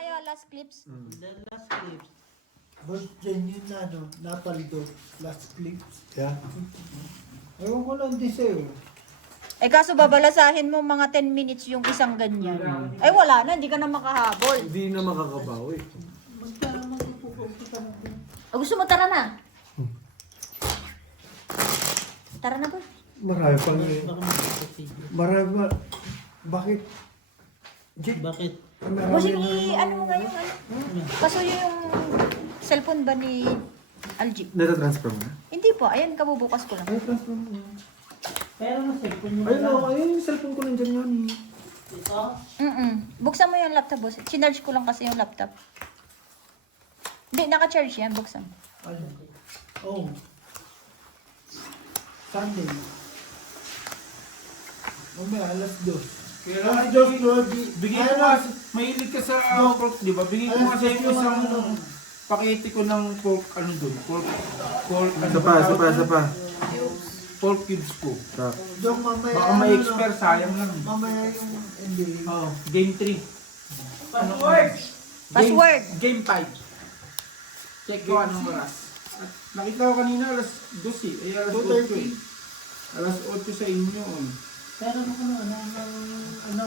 tayo, last clips. The last clips. Boss dyan yun na, no? Napaldo. Last clips. Yeah. Ewan ko lang din sa'yo. Eh kaso babalasahin mo mga 10 minutes yung isang ganyan. Ay wala na, hindi ka na makahabol. Hindi na makakabawi. Magkano magpupunta ka na din? Gusto mo tara na? Tara na ba? Marami pang... Baka makapag-video. Marami pa... Bakit? Bakit? Marami Bossing, na... ano mo ngayon? Pasuyo yung cellphone ba ni Algie? Natatransfer mo na? Hindi po, ayan kabubukas ko lang. Ay, transfer mo na. Pero na cellphone mo Ayun lang. o, ayun yung cellphone ko nandyan yun. Ito? Buksan mo yung laptop, boss. Chinarge ko lang kasi yung laptop. Hindi, naka-charge yan. Buksan mo. Ano? Oh. Sunday. Mamaya, alas 2. Kailangan Diyos, Lord, bigay ko nga, mahilig ka sa pork, di ba? Bigay ko nga sa iyo isang pakete ko ng pork, ano doon, pork, ano Isa pa. pork cubes ko. Tak. Dok, mamaya. Baka may expert, sayang lang. Mamaya yung hindi. Oh, game 3. Password! Password. Game 5. Check ko anong oras. At nakita ko kanina alas 12 eh, alas 8. Alas 8 sa inyo. Pero ano?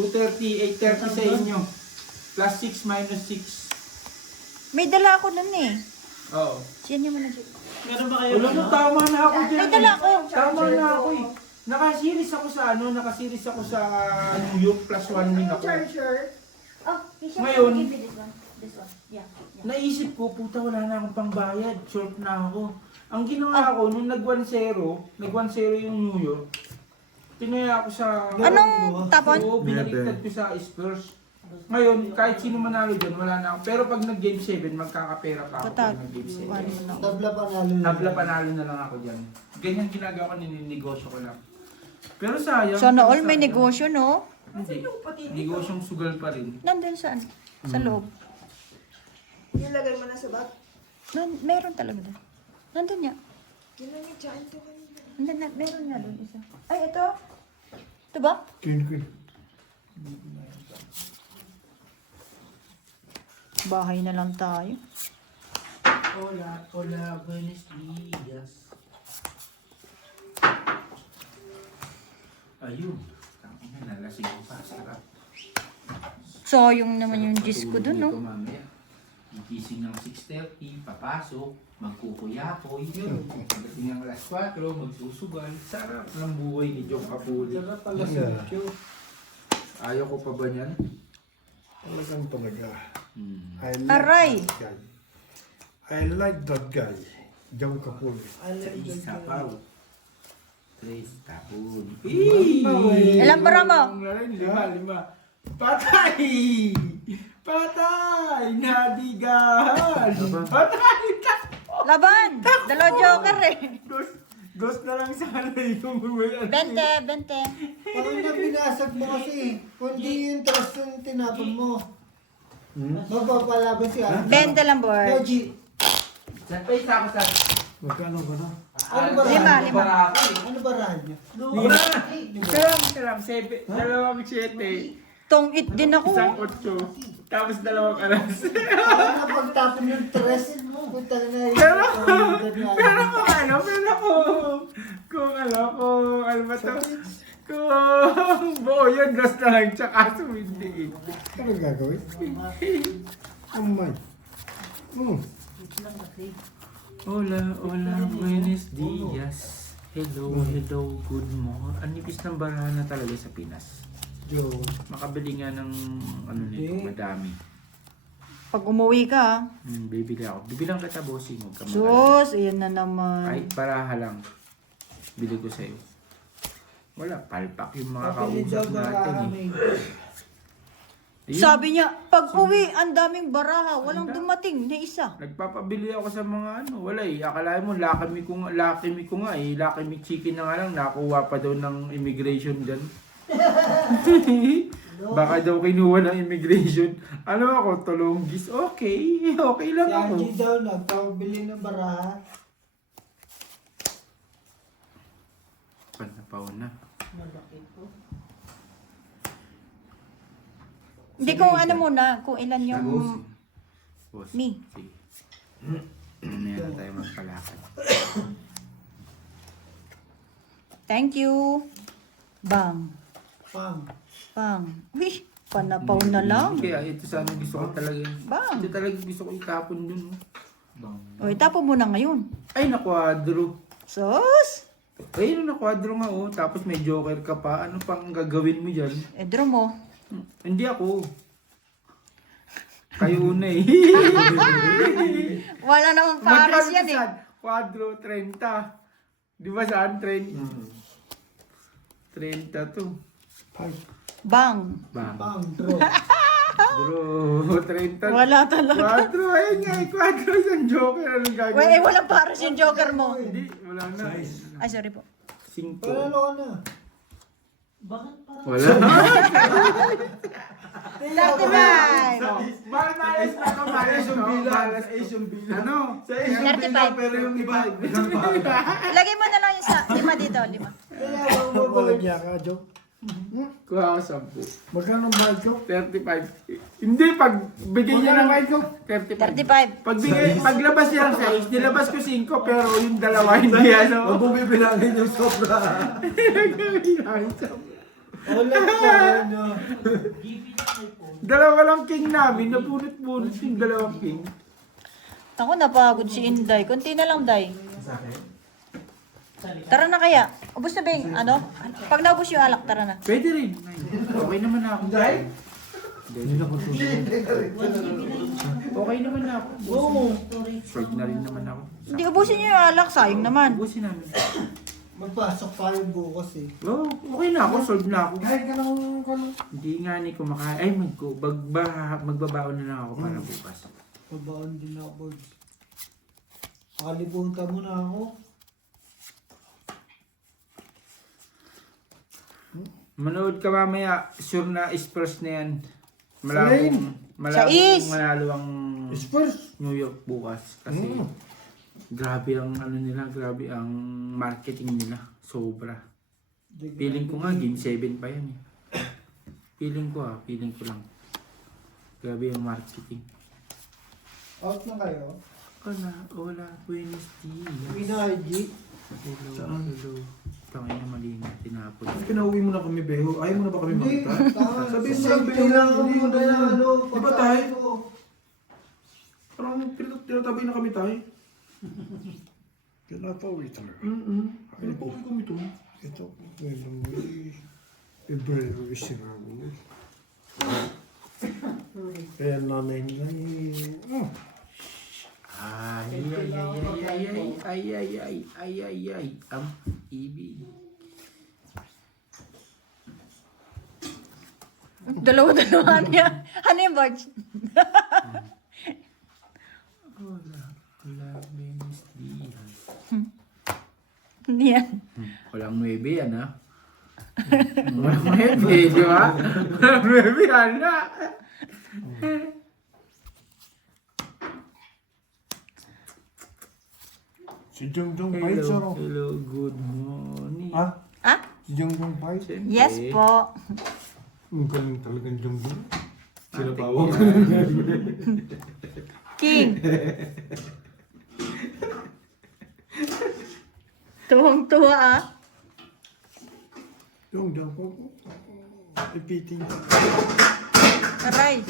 2:30, 8:30 sa inyo. Plus 6 minus 6. May dala ako nun eh. Oo. Siyan niyo muna dyan. Meron ba kayo? Wala mo, tama na ako dyan. May dala ako. Tama na ako eh. Nakasiris ako sa New York plus 1 min ako. Oh, Kisha, Ngayon. give me this one. This one. Yeah. Naisip ko, puta wala na akong pangbayad. Short na ako. Ang ginawa ko, nung nag-1-0 yung New York, tinaya ako sa... Anong tapon? Oo, binaliktad ko sa Spurs. Ngayon, kahit sino manalo dyan, wala na ako. Pero pag nag-game 7, magkakapera pa ako Patag. pag nag-game 7. Ano na. Tabla panalo na. Tabla panalo na lang ako dyan. Ganyan ginagawa ko, nininegosyo ko lang. Pero sayang. Sana all may negosyo, no? Hindi. Negosyong sugal pa rin. Nandun saan? Sa loob. Nilagay mo na sa bag? Meron talaga doon. Nandun niya. Ginamit-tsain to kanina. Meron nga doon isa. Ay, ito. Ito ba? Queen. Bahay na lang tayo. Hola, buenos días. Ayun. Tangina, nalasing ko pa. Sarap. Sayang naman yung gis ko doon, no? Patulog dito mamaya. Gising ng 6:30, papasok, magkukuyakoy. Pagdating ng alas 4, magsusugal. Sarap ng buhay ni Jong Kapuli. Sarap pala sa Yeah. YouTube. Ayaw ko pa ba niyan? Talaga. I Aray! that guy. I like that guy. Jong Kapuli. Sa sapaw. Tres tapon. Ilang bara mo? 5. Patay! Patay! Nadigahan! Patay! Laban! Dalawa joker eh. Ghost na lang sana yung may 20. Parang na binasag mo kasi. Kundi yung trust yung tinapon mo. Magpapalaban siya. 20 lang, boy. Yoji, Nagpaisa ako sa... Magkano ba na? ano ba Lima. Para ako eh. Ano ba radyo? Salam, 7. 2 Tong-it din ako. Isang 8. Tapos 2 aras. Parang napagtapon yung tres. Punta na yun. Pero ano ba to? Kung buo yun, gas na lang, tsaka sumindi. Ano gagawin? Oh my. Hola, buenos días. Hello, good morning. Ang nipis ng barahan na talaga sa Pinas. Joe. Makabili nga ng ano nito, madami. Pag umuwi ka, Bibili ako. Bibilang kita, bossing. Huwag ka mag-alala. sus, ayan na naman. Kahit paraha lang. Bili ko sa'yo. Wala, palpak yung mga Kapili daw kausap natin maraming. eh. Sabi niya, pag uwi, ang daming baraha, walang dumating na isa. Nagpapabili ako sa mga ano, wala eh. Akalain mo, Lucky Me ko nga eh. Lucky Me chicken na nga lang, nakuha pa daw ng immigration dyan. Baka daw kinuha ng immigration. Ano ako, tulunggis. Okay, okay lang Si ako. Angie daw nagpabili ng baraha. Panapaw na. Malaki po. Hindi kung ano muna, kung ilan yung... Boss. Me. Sige. Mamaya na tayo magpalakad. Thank you. Bang. Pang. Bang. Uy, panapaw na lang. Kaya ito sana gusto ko talaga. Bang. Ito talaga gusto ko itapon dun. Bang. O, tapo mo na ngayon. Ay, nakwadro. Sus! Ayun, nakwadro nga oh. Tapos may joker ka pa. Ano pang gagawin mo dyan? Draw mo. Hindi ako. Kayo una eh. Wala namang pares Magkano yan eh. saan? Quadro, 30. Di ba saan? 30 to. Bang. Bang. Pang. Draw. Bro, 30. Wala talaga. Quadro, ayun nga eh. Quadro yung joker. Anong gagawin? Wait, walang pares yung joker mo. Hindi, wala na. Ay, sorry po. 5. Panalo ka na. Bakit parang... Wala. 35. Malas na ito, malas yung bilang. Ano? 35. Pero yung iba. Lagay mo na lang yung sa 5 dito, 5. Kaya mo Walang niya ka, Joe. Kuha ko 10. Magkano ba, Joe? 35. Hindi, pag bigay niya ng ko, 35. 35. Paglabas niya ng size, nilabas ko 5, pero yung dalawa hindi ano. Bumibilangin yung sobra. ulit pa rin. Dalawa lang king namin, nabunot-bunot yung dalawang king. Ako napagod si Inday. Kunti na lang, Day. Tara na kaya. Ubus na ba yung ano? Pag naubos yung alak, tara na. Pwede rin. Okay naman na ako. Okay naman na ako. Oo. Short na rin naman ako. Hindi, ubusin nyo yung alak. Sayang naman. Ubusin namin. Magpasok pa yung bukas eh. Oo, okay na ako. Solve na ako. Kahit ka ng Hindi nga ni kumakain. Ay, magbabaon na lang ako para bukas. Babaan din ako, boys. Kalipunta mo na ako. Manood ka mamaya. Sure na Spurs na yan. Salain. Sais. Malalo ang Spurs. New York bukas. Kasi grabe ang ano nila. Grabe ang marketing nila. Sobra. Feeling ko nga game 7 pa yan eh. Feeling ko lang. Grabe ang marketing. Out na kayo. Hola, buenos dias. Pina-IG. Hello. Tangay na mali na tinapon. Pinauwi mo na kami, Beho. Ayaw mo na ba kami Hindi. makita? Sabi Sabi mo, mo, kailangan mo na yung ano. Di ba tayo? Parang tinatabi na kami tayo. Pinatawi talaga. Ano po ko ito? Ito, Ibrero isinago mo. Kaya nanay nila Ay, ang ibig. Dalawa-dalawa niya. Ano yung Barge? Hola, buenos dias. Hindi yan. Walang 9 yan ha. Walang 9, di ba? Walang 9 yan ha. Si Jongjong Pai, saro. Hello, good morning. Ha? Ah? Si Jongjong Pai? Siyempre. Yes po. Ang galing talagang Jongjong. Sila bawang. King. Tuwang-tuwa ah. Jongjong Pai. Ipiting. Aray.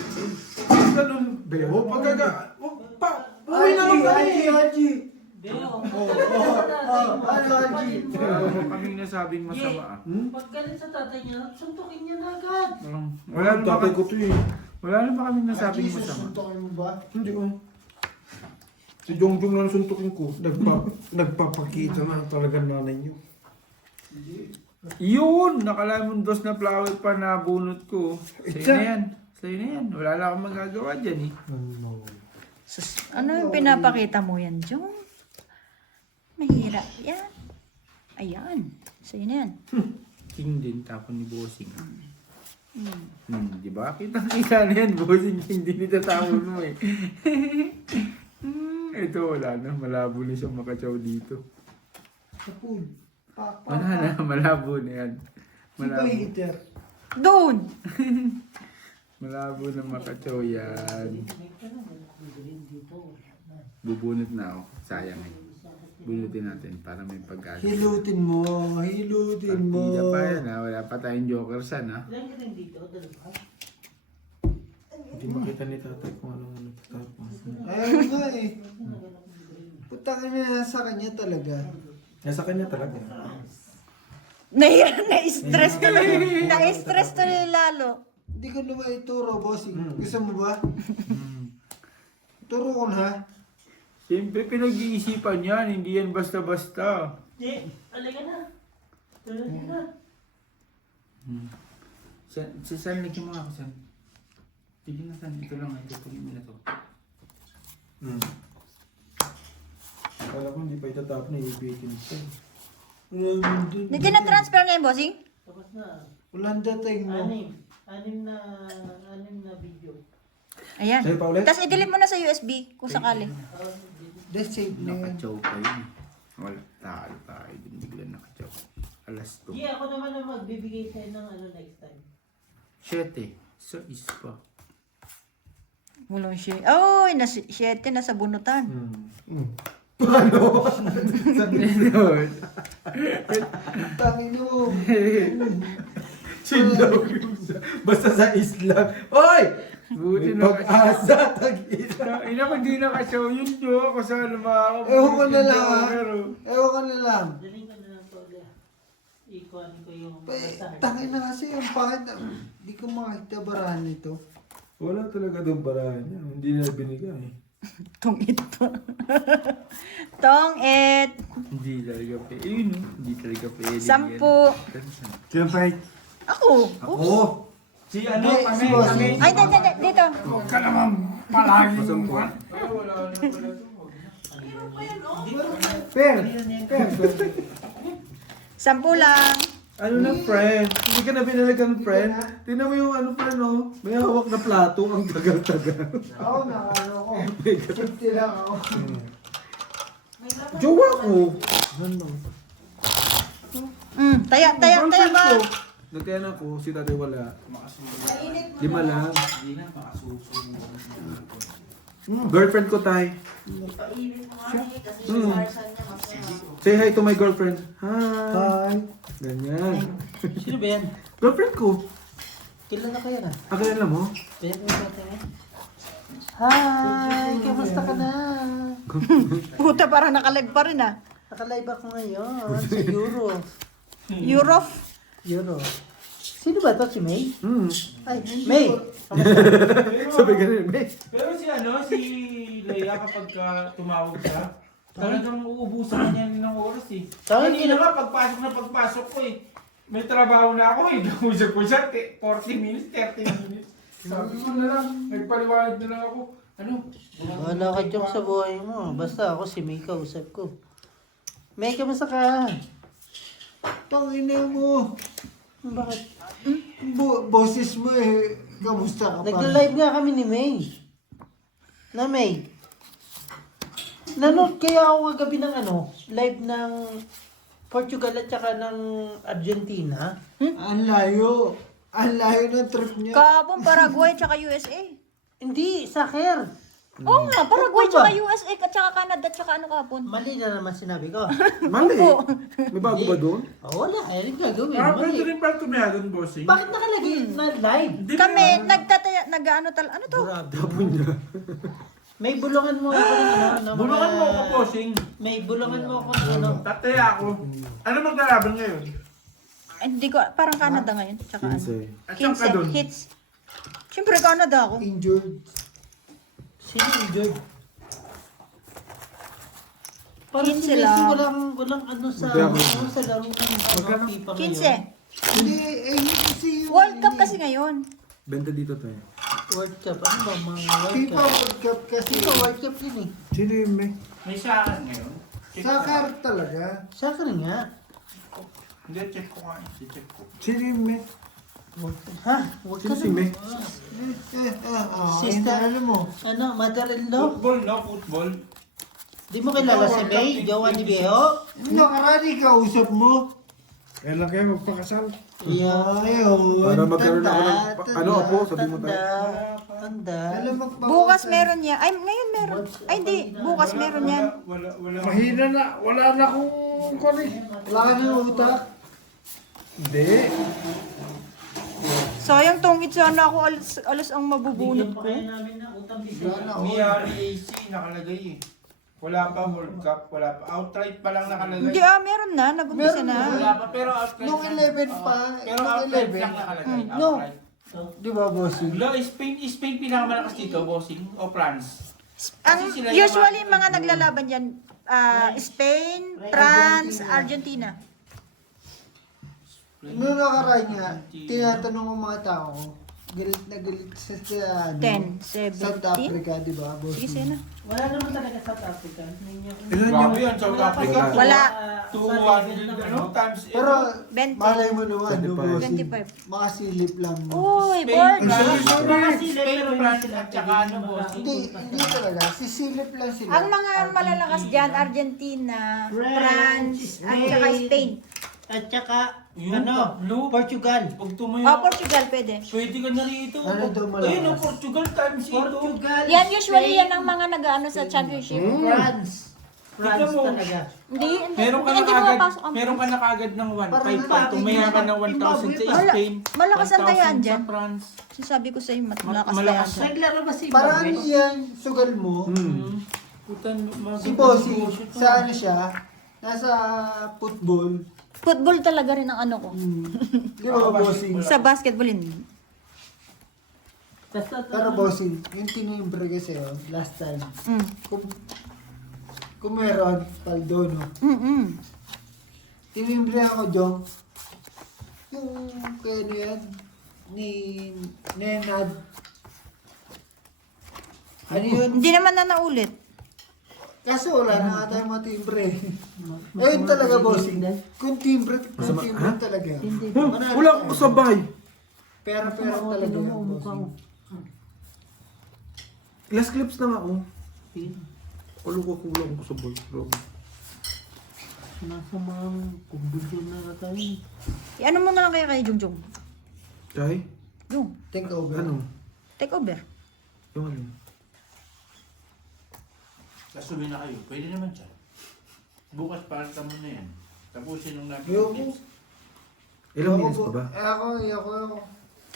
Ganun, Beho. Pagkaga... Uwi na lang kami. Haji. Beo, Haji. Wala naman kaming nasabing masama ah. pagkalit sa tatay niya, suntukin niya na agad. Wala naman Tatay ko to eh. Wala naman kaming nasabing Haji, masama. susuntokin mo ba? Hindi ko. Si Jongjong lang suntukin ko. Nagpapakita na talagang nanay niyo. Yun! Nakalamon dos na flower pa na bunot ko. Sa'yo na yan. Sa'yo na yan. Wala na akong magagawa dyan eh. Ano? Sus, ano yung pinapakita mo yan, Jong? Mahirap yan. Ayan. Sa'yo na yan. King din tapon ni Bossing. Di ba? Kita na yan, Bossing. King din itatapon mo eh. Ito wala na. Malabo na siyang makachaw dito. Sa pool. Wala na. Malabo na yan. Si Paiter. Doon. Malabo na makachow yan. Bubunot na ako. Sayang eh. Bunutin natin para may pagkakita. Hilutin mo. Hilutin mo. Partida pa yan ha. Wala pa tayong joker san ha. Ilan ka rin dito? Dalawa? Hindi makita ni tatay kung anong tapos. Ayaw nga eh. Putang na sa kanya talaga. Nasa kanya talaga. Na-stress tuloy. Na-stress tuloy lalo. Hindi ko naman ituro, bossing. Gusto mo ba? Turo ko na. Siyempre pinag-iisipan yan. Hindi yan basta-basta. Di, alika na. Tulad na. Saan lagyan mo ako saan? Sige na saan. Ito lang. Ito mo na to. Akala ko hindi pa itatapon na ibitin siya. Hindi na transfer ngayon, bossing? Tapos na. Walang dating mo. Anim na video. Ayan. Sa'yo pa ulit? Tapos i-delete mo na sa USB kung sakali. That's safe na yun. Nakachow pa yun. Wala. Talo tayo. Bigla nakachow. Alas 2. Di, ako naman ang magbibigay sa'yo ng next time. 7. Sa ispa. Walang siya. Oh, 7 na sa bunutan. Tangin mo. Sindaw yung basta sa isla. Oy! Buti May na pag-asa. Tag-ina. Ina ko hindi nakashow yun, Jo. Ako sana makakabulit. Ewan ko na lang, ha? Pero, Ewan ko na lang. Daling ko na lang to ulit. Ikuhan ko yung Tangin na kasi yung pangit na. Hindi ko makita barahan nito. Wala talaga doon barahan niya. Hindi na binigay. Tongit pa. Tongit. hindi talaga pwede. Yun, hindi talaga pwede. 10. Siyempre, Ako. Ako! Si ano, Hindi, kami, si boss. kami. Ay, dito. huwag ka naman palagi. Masangkuhan. Fair. 10 lang. Ano na, friend? Hindi ka na binalikan, friend? Tingnan mo yung ano, friend, no? May hawak na plato. Ang tagal-tagal. Ako nakano ko. 50 lang ako. Jowa ko! Ano? Taya ba? Nagkaya ako, si tatay wala. 5 lang. Hindi na, makasuso mo. Girlfriend ko, tay. Say hi to my girlfriend. Hi. Ganyan. Sino ba yan? Girlfriend ko. Kailan na kaya na? Akala mo? Kaya ko natin Hi! Kamusta ka na? Puta, parang nakalive pa rin ah. Nakalive ako ngayon sa Euro. Euro. Sino ba to? Si May? Ay, May! Sabi ganun, May. Pero si ano, si Leia kapag tumawag siya, talagang uubusan niya ng oras eh. Tama, Kanina nga, pagpasok ko eh. May trabaho na ako eh. Nakusap ko siya, 40 minutes, 30 minutes. Sabi ko na lang, nagpaliwanag na lang ako. Ano? Wala ka joke sa buhay mo. Basta ako si May kausap ko. May, kamusta ka? Tangina mo. Bakit? Boses mo eh. Kamusta ka pa? Nagla-live nga kami ni May. Na May. Nanood kaya ako kagabi ng live ng Portugal at saka ng Argentina. Ang layo. Ang layo ng trip niya. Kabong Paraguay tsaka USA. Hindi, soccer. Oo nga, Paraguay Ano ba? tsaka USA at tsaka Canada tsaka ano kapon. Mali na naman sinabi ko. Mali. May bago ba doon? Wala, eh, gagawin. Pwede Mali. rin pala tumiyadon, bossing. Bakit nakalagay na live? Kami, nag-ano ano to? Tapon niya. May bulungan mo ako ng Bulungan mo ako, bossing. May bulungan mo ako ng Tataya ako. Ano maglalaban ngayon? Hindi ko, parang Canada ngayon. Tsaka ano. 15. At saan ka doon? Hits. Siyempre Canada ako. Injured. Sino injured? Parang 15 si Messi lang. walang ano sa laro ng FIFA ngayon. 15. Hindi, eh kasi yung... World Cup kasi ngayon. Benta dito tayo. World Cup. Ano ba mga World FIFA Cup? World Cup kasi. FIFA World Cup din eh. Sino yung may? May saan ngayon? Soccer talaga. Soccer nga. Hindi, check ko nga. Check ko. Sino yung may? Ha? World Sino Cup. si May? Sister. Ano mo? Ano? Mother-in-law? Football, no? Football. Di mo kilala si May? Jowa ni Beho? Nakarani kausap mo. Kailan kayo magpakasal? Yun. Para magkaroon ako ng, Tanda, ano Apo, sabi mo tayo. Tanda. Alam mo, Bukas meron yan. Ay, ngayon meron. Ay, hindi. Bukas meron yan. Mahina na. Wala na akong kulit. Wala ka ng utak. Hindi. Sayang tongit sana ako alas ang mabubunot ko. May RAC nakalagay eh. Wala pa World Cup, wala pa. Outright pa lang nakalagay. Hindi meron na. Nag-umpisa na. Wala pa, pero outright Nung lang. 11 pa, Pero nung outright 11. lang nakalagay. No. Outright. Di ba, bossing? Wala, Spain pinakamalakas dito, bossing, o France? Ang Kasi sila yung usually mga naglalaban yan, Spain, France, Argentina. Noong nakaraan nga, tinatanong ng mga tao, galit na galit sa 10, South 17. Africa, di ba, Sige, bossing? sena. Wala naman talaga South Africa. Ilan Grabe yung... yan, South Africa. Wala. 200, ano, times, Pero, 20. malay mo naman, no, 25. bossing? 25. Makasilip lang. No? Uy, Spain, board. Spain, France, at saka ano, bossing. Hindi talaga, sisilip lang sila. Ang mga malalakas dyan, Argentina, France, at saka Spain. At saka, Yung tatlo. Portugal. Pag tumayo, Portugal, pwede. pwede ka na rito. Ano daw malakas? Ayun, ang Portugal times ito. Portugal. Yan, usually yan ang mga nag-ano sa championship. France. France Tignan mo. talaga. Hindi, Meron ka na hindi kagad, mapasok ang meron ka na kagad ng 1.5 Parang pag bakit tumaya ka ng hindi 1,000 sa Zimbabwe Spain, malakas ang 1,000 tayaan sa dyan. France. Sasabi ko sa iyo, malakas Malakas. tayo dyan. Naglaro ba si Parang ano Zimbabwe? yan, sugal mo, Putan, si bossing, sa ano siya, nasa football. Football talaga rin ang ano ko. Di ba, bossing? Sa basketball, hindi. Pero bossing, yung tinimbre kasi yun, last time, Mm. kung meron, paldo, no? Mm-mm. Tinimbre ako, Jong. Yung, kaya ano yan, ni Nenad. Ano yun? Hindi naman na naulit. Kaso wala na nga tayong mga timbre. Ayun talaga, bossing. Kung timbre talaga. Wala akong kasabay. Pera-pera talaga yan, bossing. Glass clips na nga ako. Wala ko kulang ko sa boy. Nasa mga kumbusyon na tayo. Ano mo na lang kaya kay Jungjung? Kay? Jung, Take over. Ano? take over. Yung ano? Kasubi na kayo, pwede naman siya. Bukas parta mo na yan. Tapusin nung natin. Ayoko. Ilang minutes pa ba? Ako.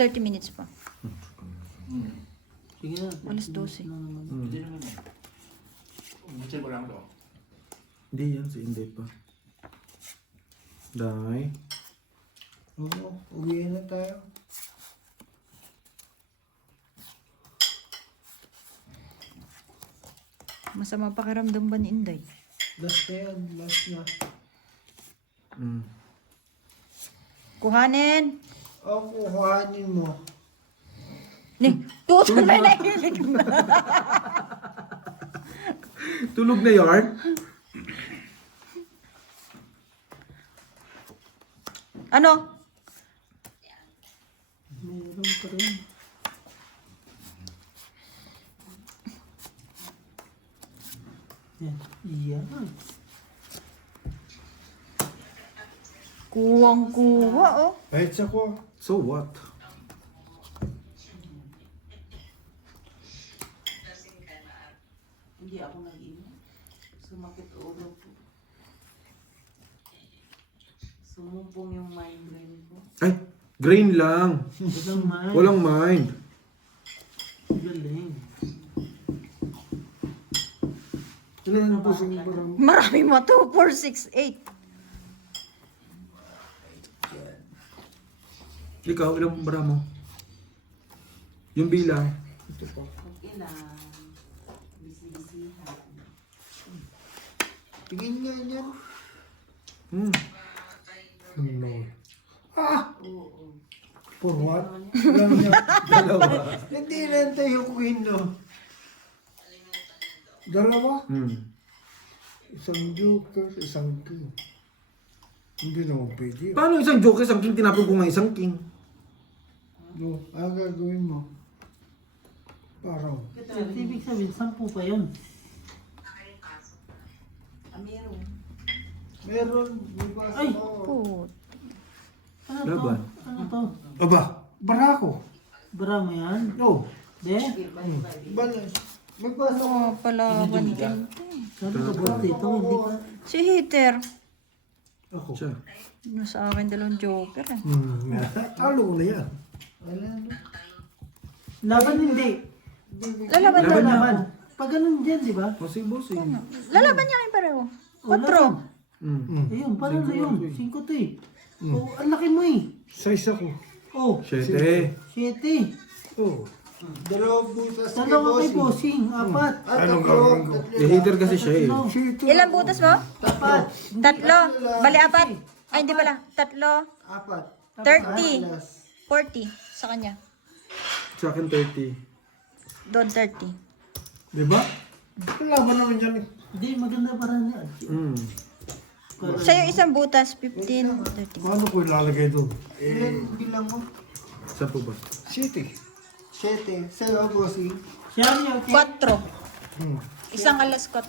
30 minutes pa. Sige na. Alas 12. Pwede naman yan. Ubusin ko lang to. Hindi yan, si Inday pa. Day. Oo, uwi na tayo. Masama pakiramdam ba ni Inday? Last na yan, last na. Kuhanin! O, kuhanin mo. Tuto na nahilig na. Tulog na yarn? Ano? Meron pa rin. Yan. Kuwang-kuwa, oh. Kahit ako. So what? Hindi ako nag-inom. Sumakit ulo ko. Sumumpong yung migraine ko. Ay, grain lang. Walang mind. Walang mind. Galing. Ilan na bossing mo lang? Marami mo. 2, 4, 6, 8. Ikaw, ilang bara mo? Yung bilang. Ilang. Bisi-bisihan. Tingin nga yan. No. For what? Ilan niya? Dalawa. Hindi lang tayo queen, no? Dalawa? Hmm. Isang joker, isang king. Hindi naman pwede. Paano isang joker, isang king, tinapon ko nga isang king? No, ang gagawin mo? Parang. Ibig sabihin, 10 pa yun. Meron. Meron, di ba? Ay! Oo. Put. Ano to? Laban. Ano to? Aba, Barako. Bra mo yan? No. De? Balance. Magpasok. Oo, palaban din. Sabi ko ba dito? Hindi ka. Si Heater. Ako. Siya. Ano sa akin dalawang joker eh. Talo ko na yan. Wala na. Laban hindi. Lalaban Laban na. niya Laban. Pag ganun dyan, di ba? Bossing, bossing. Lalaban niya kayo pareho. O, 4. laban. Mm. Ayun, parang na yun. 5 to eh. Oh, ang laki mo eh. Size ako. Oh, 7. 7. Oh. Dalawang butas kay Dalawa kay bossing. bossing. 4. At Anong ako, gagawin ko? Eh, hater kasi siya eh. Tatlo. Ilang butas mo? 4. 3. Bali 4. Ay, hindi pala. 3. apat. 30. Plus. 40 sa kanya. Sa akin 30. Doon 30. Diba? Laban naman dyan eh. Hindi, maganda parang yan. Mm. Sa'yo isang butas, 15, 30. Paano ko ilalagay doon? Ilan bilang mo? Saan po ba? City. 7. Sa'yo, bossing. Siya niya, okay? 4. Isang alas 4.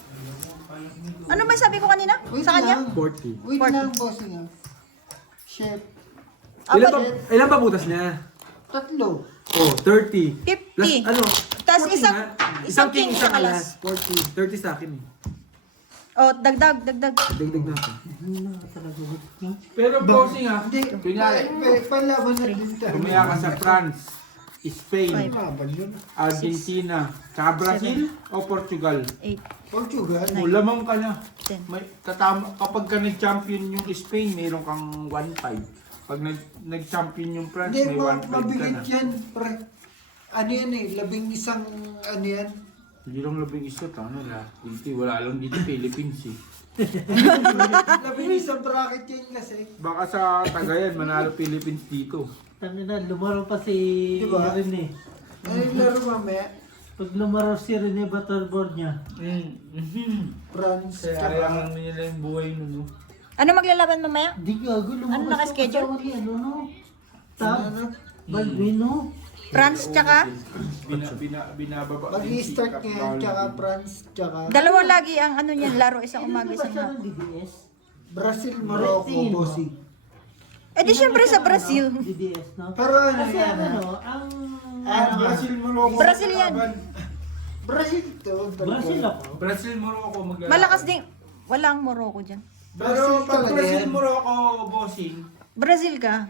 Ano ba sabi ko kanina? Wait Sa kanya? lang. 40. Wait 40. lang, bossing. Chef. Ilan pa butas niya? 3. Oh, 30. 50. Plus ano? Tas 40 isang- nga. isang king, isang isang alas. 40. 30 sa akin. Oh, dagdag. Dagdag natin. Pero bossing ah, Hindi. kunyari, Palaban na din tayo. tumaya ka sa France, Spain, Laban yun. Argentina, tsaka Brazil o Portugal. 8, Portugal. O, lamang ka na. 10. May tatama, kapag ka nag-champion yung Spain, mayroon kang 1-5. Pag nag-champion yung France, Hindi, may 1-5 ka na. mabigat yan, pre. Ano yan eh, 11 ano yan. Hindi lang labing isa, ano na. Hindi, wala lang dito Philippines eh. 11 bracket yan kasi. Baka sa Tagayan, manalo Philippines dito. Tangina, lumaro pa si Diba? Rene. Ano yung laro mamaya? Pag lumaro si Rene, battleboard niya. France, Kaya tsaka lang nila yung buhay nun. No? Ano maglalaban mamaya? Di gago, lumaro Ano naka-schedule? Ano, no? Tab, Balbino. France tsaka? Binababa din si mag-i-start Cap ngayon, Balbi. tsaka France, tsaka Dalawa lagi ang ano niyan, laro isang Hindi umaga, ba isang siya hapon. ng DBS? Brazil, Morocco, Brazil. bossing. Eh di syempre sa Brazil. DBS, no? Pero ano Kasi yan, ano, ah? ang... Brazil, Morocco. Brazil yan. Brazil to. Brazil ako. Brazil, Morocco maglalaro. Malakas din. Walang Morocco dyan. Pero Brazil pag talaga Brazil, yan. Morocco, bossing, Brazil ka.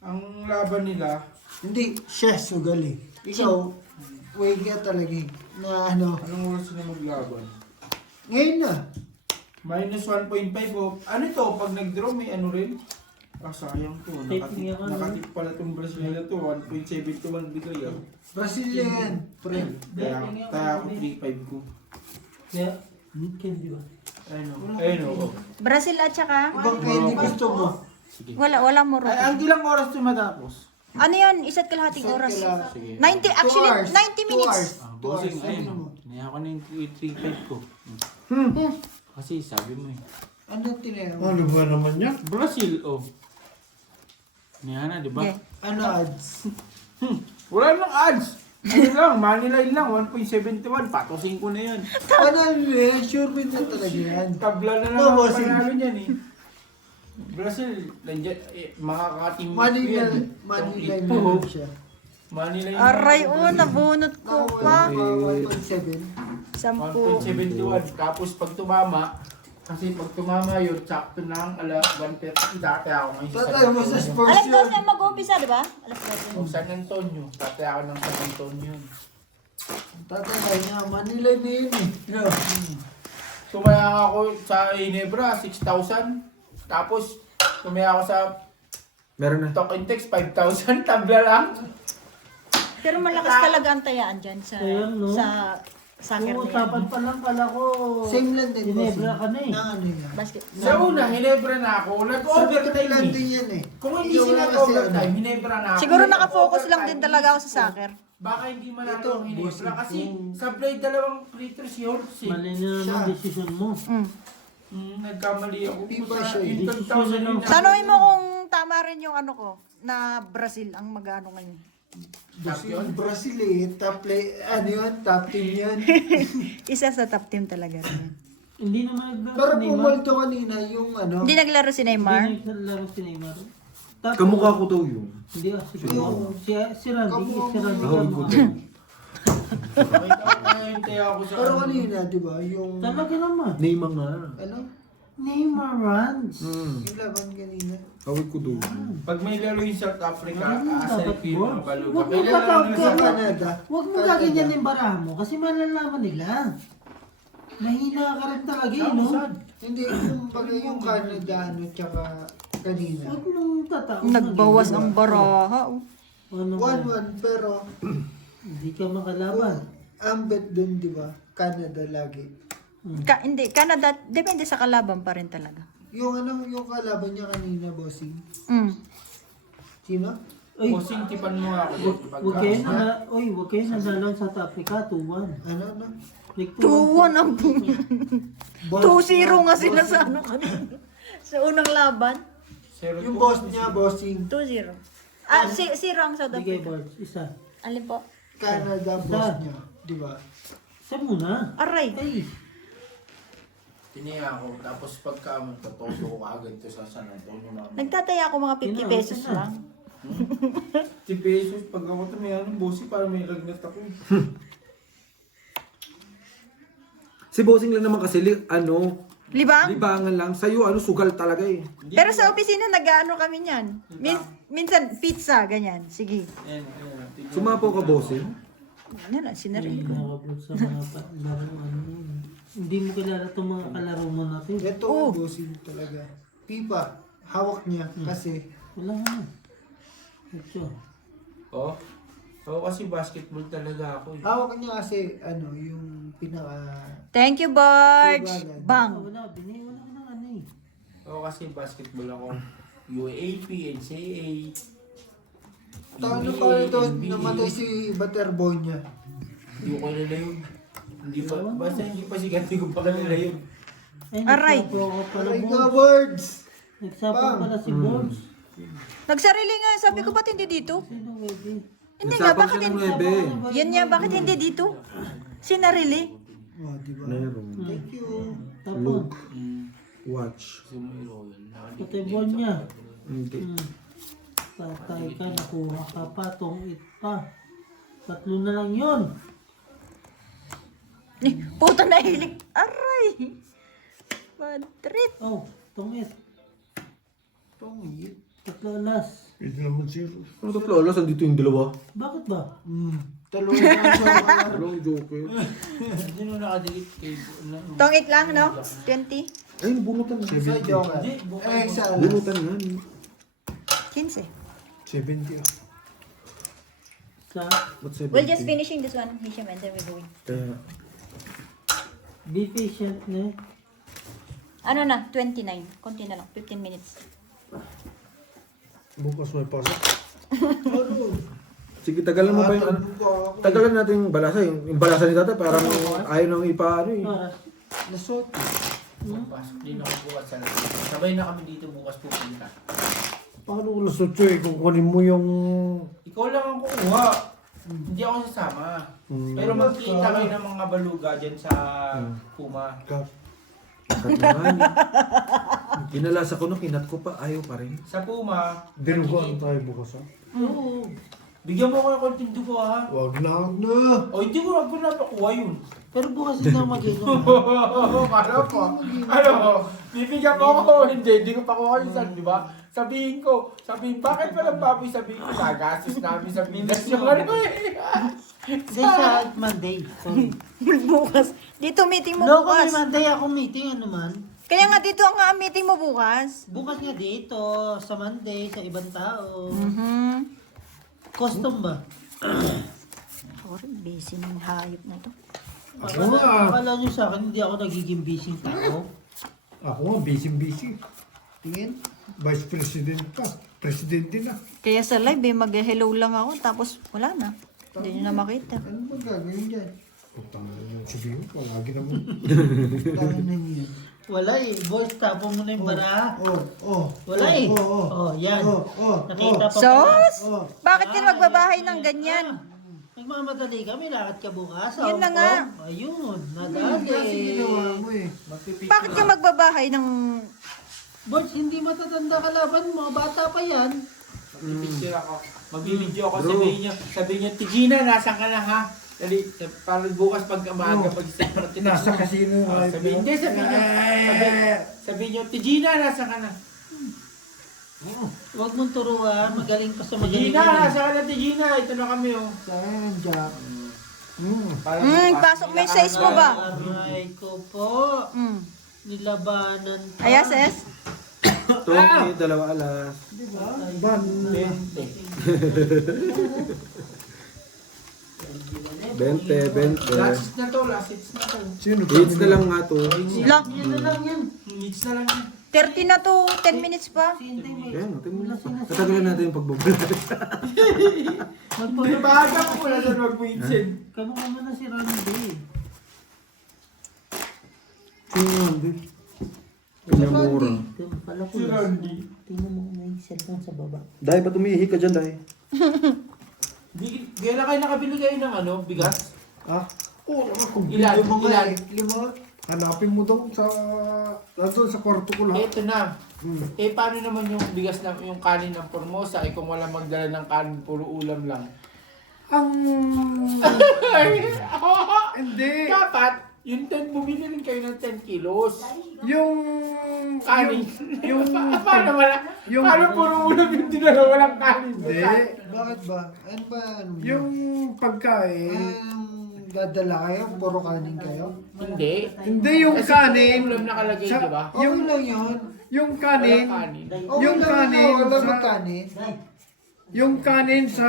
ang laban nila, Hindi, siya sugal eh. Ikaw, wait nga talaga eh. Na ano, anong oras na maglaban? ngayon na. Minus 1.5 o, ano to, pag nag-draw may ano rin? Ah, sayang to. Taping yan, ano? Nakatip pala itong Brazil nila to. 1.7 to 1 bigay ah. Brazil yan, pre. Kaya ako 3.5 ko. Kaya, candy ba? Ayun o. Brazil at saka? Ibang candy gusto mo. Sige. Walang Morocco. Ay, ang ilang oras ito matapos? Ano yan? Isa't kalahating oras. Sige. 90, actually, 90 minutes. Bossing, Ano mo? ayun. Niya ako na yung 3.5 ko. Kasi sabi mo eh. Ano tinaya mo? Ano ba naman yan? Brazil, oh. Niya na, di ba? Okay. Ano ads? Wala nang ads. Ano lang, Manila lang, 1.71. Patusin ko na yan. Ano yan? Sure win na talaga yan. Tabla na No, lang ang bossing. panalo niyan eh. Brazil, nandiyan, mga kating Manila, yan. Manila Itong na ito, siya. Manila yung Aray, nabunot ko pa. 1.7. 10. 1.71. Tapos pag tumama, kasi pag tumama yun, sakto na ang 1.30. Dati ako ngayon sa Tatay mo sa sports Alas 12 yun. na mag-umpisa, di ba? Alas 12. O, San Antonio. Dati ako ng San Antonio. Tatay niya, Manila na yun eh. No. Tumaya ako sa Ginebra, 6,000. Tapos, tumaya ako sa Meron na. Talk and Text, 5,000. Tabla lang. Pero malakas talaga ang tayaan dyan sa Ayan, no? sa soccer Kung na usapan yan. pa lang pala ko. Same lang din. Ginebra ka na eh. Na ano yan. Basket. Sa una, Ginebra na ako. Nag-overtime lang eh. din yan eh. Kung hindi Yung sila kasi nag-overtime, Ginebra na ako. Siguro nakafocus lang din talaga ako sa soccer. Baka hindi manalo Ito, ang Ginebra. bossing. Kasi sa play dalawang free-throw si Holtz eh. Mali na naman decision mo. Nagkamali ako. Di ba Sa siya eh? yung 12,000 yun. Tanungin mo kung tama rin yung ano ko na Brazil ang mag-ano ngayon. Champion. Brazil eh. Top play, ano yun? Top team yan. Isa sa top team talaga rin. Hindi naman naglaro Pero si Neymar. pumalto kanina yung ano. Hindi naglaro si Neymar. Hindi naglaro si Neymar. Tapos, Kamukha ko daw yun. Hindi ah, si Randy. Si Randy Tawag ko kamukha. daw. Hintay ako sa Pero kanina, di ba, yung, Talaga naman. Neymar nga. ano, Neymar runs. yung laban kanina. Tawag ko daw. Pag may laro yung South Africa, Dapat aasalit ko yung mga baluga. Huwag mo Kailan lang patawag nila ka. sa Canada. Huwag mo gaganyan yung bara mo kasi malalaman nila. Mahina ka rin talaga eh, no? Hindi, yung bagay yung Canada, ano, tsaka kanina. Huwag mong tataon. Nagbawas ang baraha. Oh. Ano ba? 1-1, pero, Hindi ka makalaban. ang bet dun, di ba, Canada lagi. Hindi, Canada, depende sa kalaban pa rin talaga. Yung ano, yung kalaban niya kanina, bossing. Mm. Sino? Uy, Bossing, tipan mo nga ako. huwag kayo nanalang sa South Africa, 2-1. Ano, ano? Like 2-1 ang 2-0 nga boss sila niya. sa ano kanina. Sa unang laban, Yung boss niya, bossing. 2-0. Ah, 0 ang South Sige, Africa. Bart, isa. Alin po? Canada, boss niya. Di ba? Isa muna. Aray. Ay, Tiniya ako, tapos pagka magtatoso ko agad to sa San Antonio namin. Nagtataya ako mga 50 pesos lang. 50 pesos, pag ako ito may anong bossy, para may lagnat ako. Si Bossing lang naman kasi, Libang? libangan lang. Sa'yo, sugal talaga eh. Pero sa opisina nag-ano kami niyan. Minsan pizza, ganyan. Sige. Ayan. Sumapo ka, Bossing. Ano na, sinarin ko. nakabot sa mga laro ano. Hindi mo kilala itong mga kalaro mo natin. Ito, Oh. bossing talaga. Pipa, hawak niya kasi Wala nga. Ito. Oh, so kasi basketball talaga ako eh. hawak niya kasi ano, yung pinaka Thank you, Barge. Sugalan. Bang. Wala ka ng ano eh. Oo, kasi basketball ako. UAP, NCAA. Tano pa ito, namatay si Butterboy niya. Hindi ko kilala yun. Hindi pa, basta hindi pa sigat, hindi ko pa kilala yun. Ay, Aray. nagsapo ako pala, Aray Bones. nga, birds! Nagsapo Bang. pala si Bones. Nagsarili nga, sabi ko, ba't hindi dito? Sino baby? Hindi nga, Nagsapang bakit siya ng hindi? 9. Yan nga, bakit hindi dito? Sinarili? Oh, di ba? Meron. Thank you. Tapos, Look. Watch. Kasi may royal. pati bon niya. Hindi. Tatay ka, nakuha ka pa, tongit pa. 3 na lang yun. Puta na hilik. Aray! Bad trip. Oh, tongit. Tongit. 3 alas. Ito naman zero. Ano to, Lolas? Andito yung dalawa. Bakit ba? Talong na siya. Dalawang joker. Sino nakadikit kay... Tongit lang, no? 20? Ay, bunutan na. Sa joker. Hindi, bukay Eh, mo. sa alas. Bunutan yan. 15. 70 ah. Sa Ba't 70? We'll just finishing this one, Hisham, and then we're going. Kaya, be patient na. Ano na? 29. Konti na lang. 15 minutes. Bukas may pasok. sige, tagalan mo pa yung tagalan natin yung balasa. Yung balasa ni tata, parang ayaw nang ipaano eh. Oras. Nasot. Pasok din ako bukas sa labas. Sabay na kami dito bukas pupunta. Paano ko nasotso eh kung kunin mo yung... Ikaw lang ang kukuha. Hindi ako sasama. Pero magkita kayo ng mga baluga dyan sa Puma. Katinan. Kinalasa ko na, kinat ko pa, ayaw pa rin. Sa Puma, Dinuguan tayo bukas ah. Oo. Bigyan mo ako ng konting dugo ha. Wag na. O hindi ko napakuha yun. Pero bukas na mag-inom. Ano po? Ano po? Bibigyan mo ako. Hindi ko pa kuha yung san, di ba? Sabihin, bakit pa lang papi sabihin ko, nagastos namin sa bigas yung ano eh. Hindi sa Monday. Sorry. Bukas. Dito meeting mo No, kung may bukas. Monday ako meeting, ano man. Kaya nga dito ang meeting mo bukas. Bukas nga dito, sa Monday, sa ibang tao. Mhm. Custom ba? Sorry, busy ng hayop na to. Akala nyo sa akin, hindi ako nagiging busy tao. Ako nga, busy. Tingin. Vice President ka. President din ah. Kaya sa live mag-hello lang ako tapos wala na. Hindi nyo na makita. Ano ba gagawin dyan? Putang na yung sabihin ko. Lagi naman. Dahil na niyan. Wala eh. Boys, tapo mo na yung bara. Wala eh. Oh, yan. Nakita pa Sos? Oh. Bakit ka magbabahay ng ganyan? Nagmamadali kami, lakad ka bukas. Yun na nga. Ayun, Kasi ginawa nadali. mo eh. Bakit ka magbabahay ng Boys, hindi matatanda kalaban mo. Bata pa yan. Picture ako. Magbibideo ako, sabihin niyo, Tigina, nasan ka na ha? Dali, para bukas pag umaga, pag isang parang Nasa casino. sabihin niyo, Tigina, nasan ka na? Huwag mong turuan. Magaling pa sa magaling. Tigina, nasan ka na, Tigina? Ito na kami, oh. Saan, Jack? Pasok mo yung size mo ba? Aray ko po. Nilabanan pa. Aya, sis? Tony, 2 alas. Ban. 20. Last hits na to, last hits na to. Sino? Hits na lang nga to. Lock. Yan na lang yan. Hits na lang yan. 30 na to, 10 minutes pa. Ayan, tingnan mo. Tatagalan natin yung pagbablog. Baga ko pala doon mag-Vincent. Kamukha mo na si Randy. Sino Randy? Pinyamura. Pala ko Si Randy. Tingnan mo may cellphone sa baba. Dahil ba't umiihi ka dyan, Dahil? Kailan kayo nakabili kayo ng ano, bigas? Ah? Oo, kung Ilan? Lima. hanapin mo daw sa... Nandun sa kwarto ko lahat. Eto na. Eh, paano naman yung bigas na, yung kanin ng Formosa, eh kung wala magdala ng kanin, puro ulam lang. Ang... Hindi. Dapat, yung 10, bumili rin kayo ng 10 kilos. Yung... Kanin. Yung... Paano wala? yung- Paano puro ulam yung dinala walang kanin? Hindi. Bakit ba? Ano ba? Ano ba? Yung pagkain... Dadala kayo? Puro kanin kayo? Hindi. Hindi yung Kasi kanin. ulam nakalagay, Sa- di ba? Okay lang yun. Yung kanin. Walang kanin. Okay Yung lang kanin yun. Wala sa- magkanin. Yung kanin sa...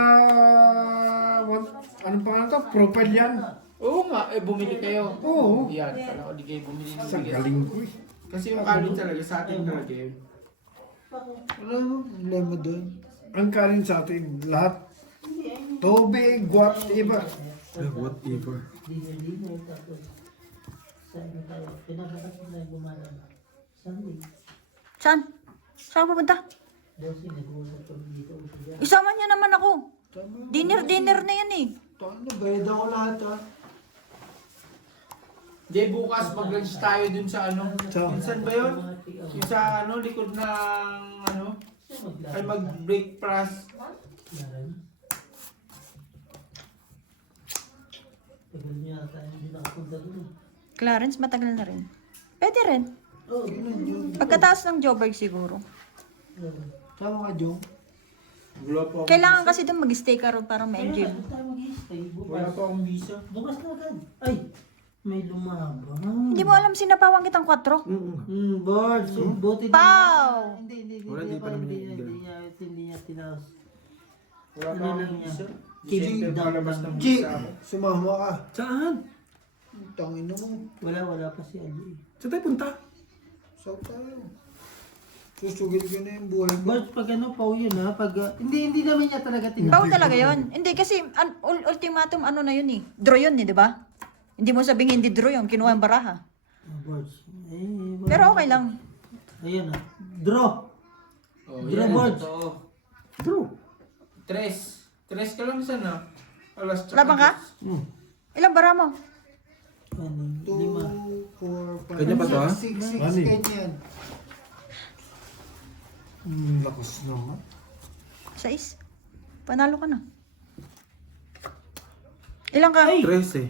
Anong pangalan to? Propel yan. Oo nga, eh bumili kayo. Oo. Yan, kala ko di kayo bumili ng Sa bigas. galing ko eh. Kasi yung kanin talaga sa atin talaga yun. Wala mo problema doon. Ang kanin sa atin, lahat. Tubig, whatever. Whatever. Saan? Saan ka pupunta? Isama niyo naman ako. Dinner na yan eh. Ano, bayad ako lahat ha. Di bukas mag-lunch tayo dun sa ano. Sa- Minsan ba yun? Yung sa ano, likod ng ano. Ay mag-breakfast. Clarence, matagal na rin. Pwede rin. Pagkataas ng Joburg siguro. Sama ka, Jong. Wala pa akong, Kailangan kasi doon mag-stay ka ron para ma-enjoy mo. wala pa akong visa. Bukas na agad. Ay, may lumabang. Hindi mo alam sinapawang kitang 4. Birds. Buti din. Pow! Hindi Wala, di pa naman yung hindi niya tinaas. Wala pa akong visa. Kidding December down palabas lang. ng G, visa ako. sumama ka. Saan? Tangin mo. Wala pa si Ali. Saan tayo punta? Saan tayo? Susugil ko na yung buhay mo. Birds, pag ano, pau yun ha. Pag, hindi namin niya talaga tinaas. Pau talaga yon. Hindi kasi ultimatum ano na yun eh. Draw yun eh, di ba? Hindi mo sabihin hindi draw yun. Kinuha ang baraha. Birds. Pero okay lang. Ayan ha. Draw. Oh, Draw yan. boards. Ito. Bro. Tres ka lang sana. Alas tsaka Laban ka? Ilang bara mo? 2, 4, 5, Kanya pa to, ha? 6, 6, Mani. ganyan. Lakas naman. 6. Panalo ka na. Ilang ka? 13.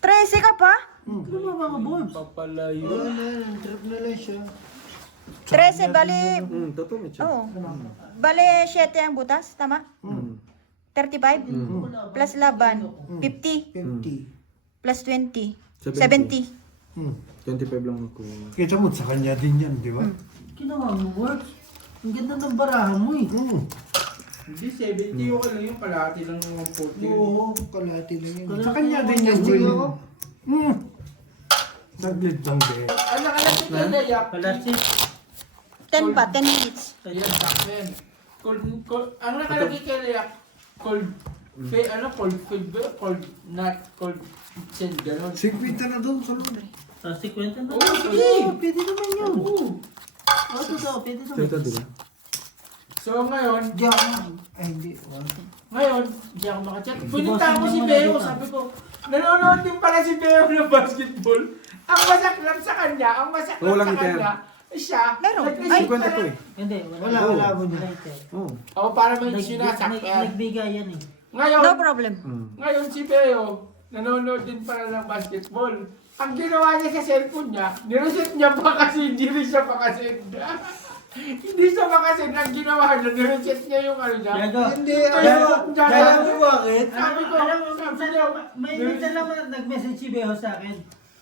13 ka pa? Ano ba mga boards? Papalayo. Wala na, trip na lang siya. 13, bali... Totoo may siya. Oo. Bali 7 ang butas, tama? 35? Plus laban, 50? 50. Plus 20? 70. 70. 25 lang ako. Kita mo, sa kanya din yan, di ba? Ginawa mo words. Ang ganda ng barahan mo eh. Hindi, 70 okay lang yung kalahati lang ng 40. Oo, kalahati lang yun. Sa kanya din yan, Sige Jim. ako. Saglit lang din. Ang nakalapit na layak. Palasis. 10 pa, 10 minutes. Ayan, sakyan. Ang nakalagay kay layak, cold food ba? Cold, not cold kitchen, gano'n. 50 na doon sa loob. 50 na. Oo, sige. Pwede naman yun. Oo. Ito daw, pwede So naman. ito, di ba? So ngayon, Diyan. Ay, hindi. ngayon, hindi ako makachat. Punita ko si Beo, sabi ko, nanonood din pala si Beo ng basketball. Ang masak lang sa kanya, Walang sa iter. kanya, Siya, Meron. nag-receipt Ay. na lang. eh. Hindi, Wala mo na. Oo. O, para may sinasakyan. Nagbigay yan eh. Ngayon, No problem. ngayon si Beo, nanonood din pala ng basketball. Ang ginawa niya sa cellphone niya, nireset niya pa kasi hindi rin siya makasend. Hindi siya makasend. Ang ginawa niya, nireset niya yung ano niya. Yago. Hindi, Kaya, alam mo bakit? Sabi ko, Alam mo, sabi niya, may minsan lang nag-message si Beo sa akin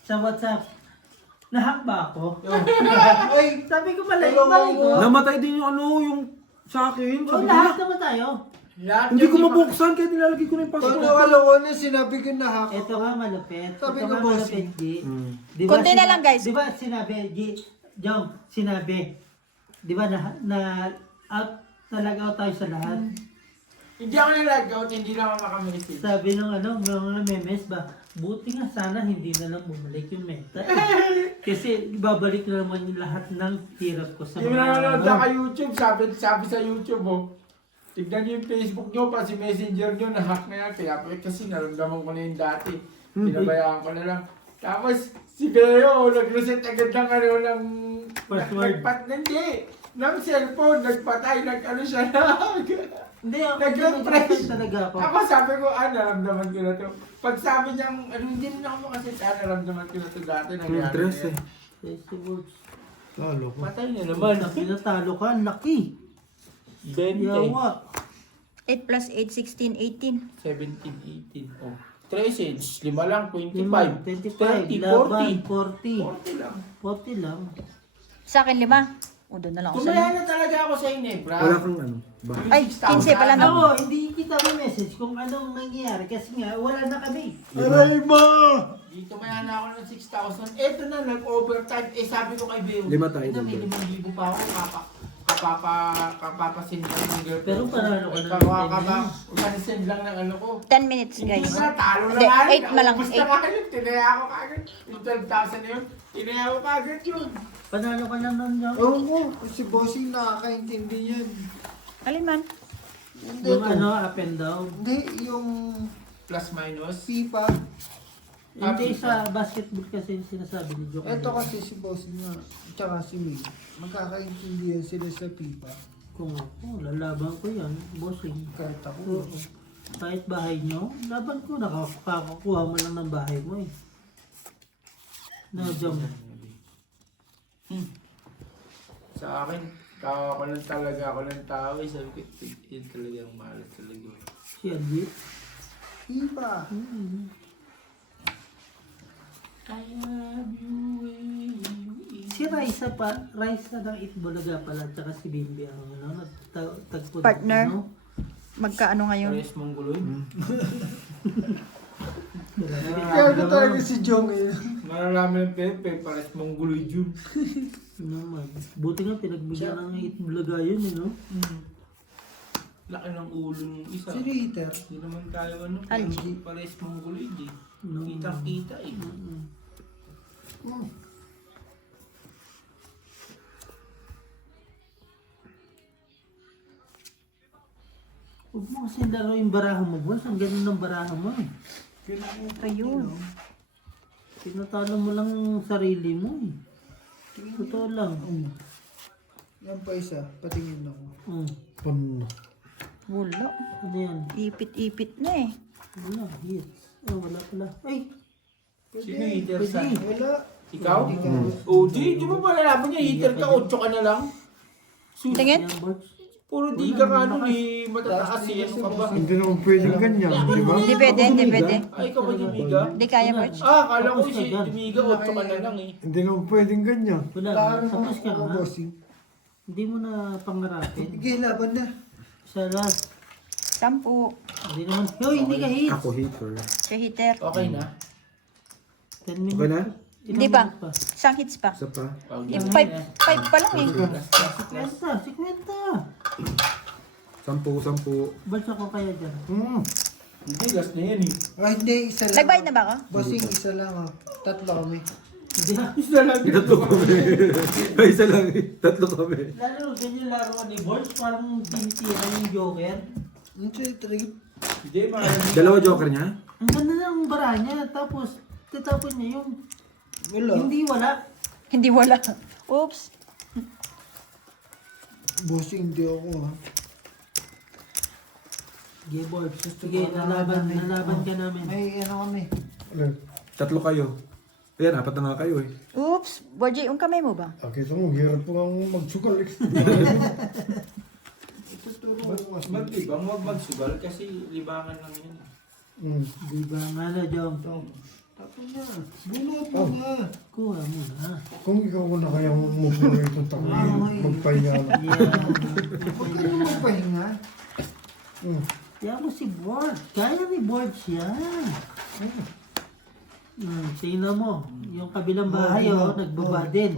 sa WhatsApp. Nahack ba ako? Ay, Sabi ko pala, yung mali ko. Namatay din yung ano, yung sa akin. Oh, Sabi ko, lahat naman tayo. lahat hindi yung ko di mabuksan kaya nilalagay ko na yung kung password. nakalawa na sinabi ko na hack. Ito nga malupit. Sabi Ito ko, nga boss. malupit, G. Mm. Di ba Konti na lang, guys. Di ba sinabi, G, Jom, sinabi. Di ba na out, nalagaw tayo sa lahat. Hindi ako nag-out, hindi lang ako makamessage. Sabi ng mga memes ba, buti nga sana hindi na lang bumalik yung meta. Kasi babalik na naman yung lahat ng hirap ko sa Yung nanonood ano. na ka YouTube, sabi sa YouTube, oh, tignan niyo yung Facebook niyo, pati Messenger niyo, na-hack na yan. Kaya kasi naramdaman ko na yung dati. Pinabayaan ko na lang. Tapos, si Beo, nag-reset agad ng ano, ng... Password. Hindi! Ng cellphone, nagpatay, nag-ano siya na. Hindi ako, Nag-refresh. nag-refresh talaga ako. Ako sabi ko, naramdaman ko na to. Pag sabi niyang, hindi rin ako makasend, naramdaman ko na to dati. Yung dress eh. Festivals. Lalo ko. Patay na naman. Pinatalo ka, ang laki. 20. Yawa. 8 plus 8, 16, 18. 17, 18. Oh. 13, 5 lang, 25, 25, 30, laban, 40. 40. 40 lang. 40 lang. Sa akin 5. O, doon na lang ako sa Tumaya na talaga ako sa Inebra. Wala kang ano. Ba? Ay, 15 pala na. Ako, hindi kita may message kung anong nangyayari kasi nga wala na kami. Aray mo! Dito maya na ako ng 6,000. Eto na, nag-overtime. Sabi ko kay Beo. 5 tayo Ito, may doon. 5,000 pa ako. Kapapasin lang ng girlfriend. Pero paralo ka na ng 10 Kanisend lang ng ano ko. 10 minutes, guys. Hindi na, talo na Hindi, nga. 8 na lang, Ubus na 8. nga yun. Tinaya ko kagad. Yung 12,000 na yun. Tinaya ko kagad yun. Panalo ka na nun yung, Oo ko, si Bossing nakakaintindi yan. Alin man? Hindi yung to. ano, up and down. Hindi, yung Plus minus. FIFA. Hindi sa basketball kasi yung sinasabi ni Joker. Ito kasi si Bossing nga, tsaka si May. Magkakaintindihan sila sa FIFA. Kung ako, lalaban ko yan, bossing. Kahit ako. Oo. Kahit bahay nyo, laban ko, nakakakuha mo lang ng bahay mo eh. Na, Jom. Sa akin, kawa ko lang talaga ako ng tao. Sabi ko, yun talaga ang mahal talaga. Si Andy. FIFA. I love you, Si Raisa ng Itbulaga pala, tsaka si Bimbi ang ano, tagpo Partner. ano. Magkaano ngayon? Pares mong guloy. Kaya ano talaga si Jong eh. Maralaman ng Pepe, pares mong guloy dyan. Naman. Buti nga pinagbigyan ng Itbulaga yun eh, no? Laki ng ulo ng isa. Si Ritter. Hindi naman tayo ano, Algie. pares mong guloy di. No. Kita-kita eh. Huwag mo kasi laro yung baraha mo, boss. Ang ganun ng baraha mo eh. Ayun. Tinatalo mo lang ang sarili mo eh. Totoo lang. Yan pa isa, patingin ako. Mm. Wala. Ano yan? Ipit-ipit na eh. Wala, hits. Oh, wala pala. Ay! Sino hitter sa? Wala. Ikaw? Oh, di mo ba nalaman niya, hitter ka, 8 ka na lang. Tingin? Yan, boss. Puro di ka nga nun eh, matataas eh, ano ka ba? Hindi naman pwedeng ganyan, di ba? Hindi pwede, hindi pwede. Ay, ikaw ba dumiga? Hindi kaya, March. Kala ko si dumiga, 8 ka na lang eh. Hindi naman pwedeng ganyan. Wala, Paano tapos ka ako, nga. Bossing? Hindi mo na pangarapin. Sige, laban na. Sa last. 10. Hindi naman. Hoy, hindi ka hits. Ako hater. Siya hitter. Okay na? 10 minutes. Okay na? Hindi pa. Isang hits pa. Isa pa. Yung 5 pa lang eh. 50. 10. Balsa ko kaya dyan. Hindi, gas na yan eh. Hindi, isa lang. Nagbayad na ba ako? Bossing, isa lang oh. Tatlo kami. Hindi ha. Isa lang. Tatlo kami. Ay, isa lang. Tatlo kami. Lalo, ganyan laro ni Balls. Parang tinitira yung Joker. Ang trip. Hindi, mga Dalawa joker niya? Ang ganda ng bara niya. Tapos, tatapon niya yung Wala. hindi wala. Hindi wala. Oops. Bossing, hindi ako ha. Sige, Bob. Sige, nalaban ka namin. May ano kami. Alin? Tatlo kayo. Ayan, apat na nga kayo eh. Oops! Borgie, yung kamay mo ba? Kita mo, hirap po ang magsugal. Ituturo ko kasi. Maglibang, huwag magsugal kasi libangan lang yun. Di ba nga na, Jom? Tapos na. Bunot mo nga. Kuha mo na. Kung ikaw ko na kaya mumupuloy itong tako, magpahinga lang. Huwag ka na magpahinga. Kaya mo si Board. Kaya ni Board yan. Tingnan mo. Yung kabilang bahay, nagbaba din.